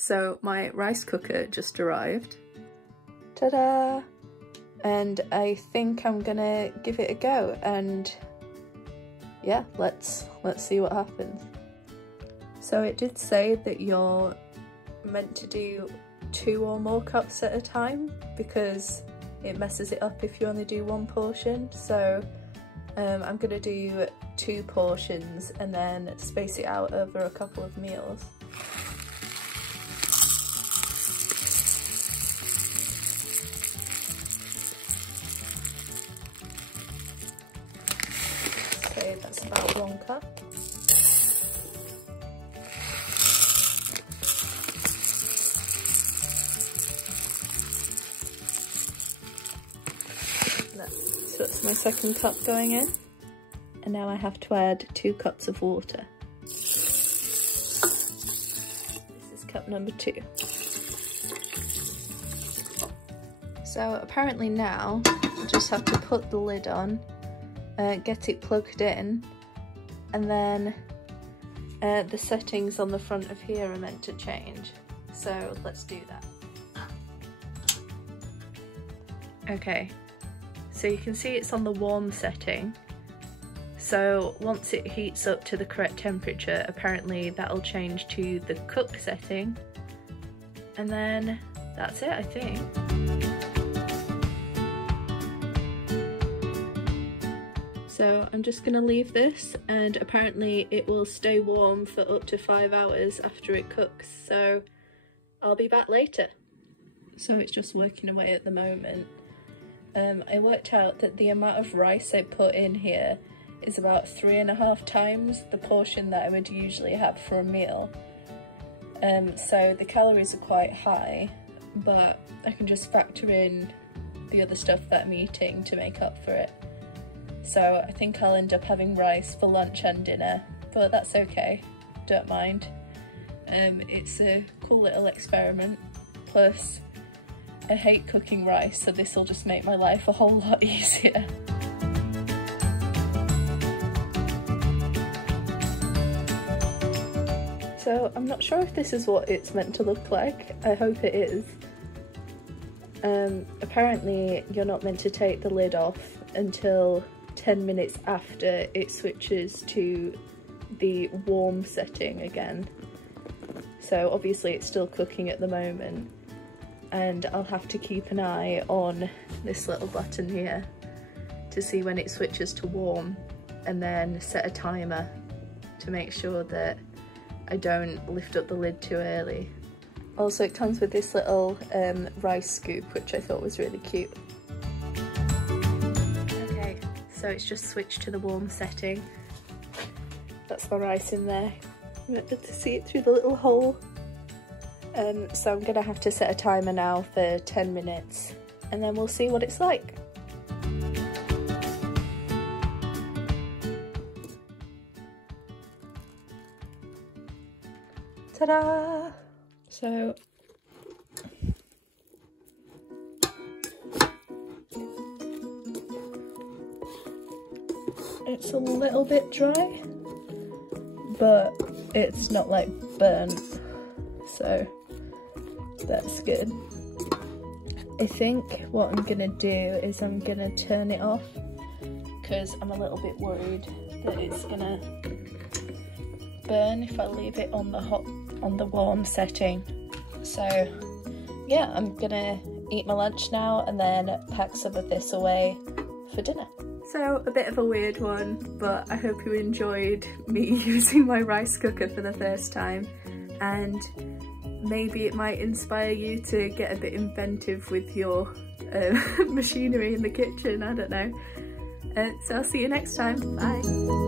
So my rice cooker just arrived. Ta-da! And I think I'm gonna give it a go, and yeah, let's see what happens. So it did say that you're meant to do 2 or more cups at a time because it messes it up if you only do 1 portion. So I'm gonna do 2 portions and then space it out over a couple of meals. So that's about 1 cup. So that's my 2nd cup going in. And now I have to add 2 cups of water. This is cup number 2. So apparently now I just have to put the lid on, get it plugged in, and then the settings on the front of here are meant to change. So let's do that. Okay, so you can see it's on the warm setting. So once it heats up to the correct temperature, apparently that'll change to the cook setting, and then that's it, I think. So I'm just gonna leave this, and apparently it will stay warm for up to 5 hours after it cooks, so I'll be back later. So it's just working away at the moment. I worked out that the amount of rice I put in here is about 3.5 times the portion that I would usually have for a meal. So the calories are quite high, but I can just factor in the other stuff that I'm eating to make up for it. So I think I'll end up having rice for lunch and dinner, but that's okay, don't mind. It's a cool little experiment, plus I hate cooking rice, so this will just make my life a whole lot easier. So I'm not sure if this is what it's meant to look like. I hope it is. Apparently you're not meant to take the lid off until 10 minutes after it switches to the warm setting again. So obviously it's still cooking at the moment, and I'll have to keep an eye on this little button here to see when it switches to warm, and then set a timer to make sure that I don't lift up the lid too early. Also, it comes with this little rice scoop, which I thought was really cute. Okay, so it's just switched to the warm setting. That's my rice in there. You might be able to see it through the little hole. So I'm gonna have to set a timer now for 10 minutes, and then we'll see what it's like. Ta-da! So it's a little bit dry, but it's not like burnt, so that's good. I think what I'm gonna do is I'm gonna turn it off because I'm a little bit worried that it's gonna burn if I leave it on the warm setting. So yeah, I'm gonna eat my lunch now and then pack some of this away for dinner. So a bit of a weird one, but I hope you enjoyed me using my rice cooker for the first time, and maybe it might inspire you to get a bit inventive with your machinery in the kitchen, I don't know. So I'll see you next time, bye!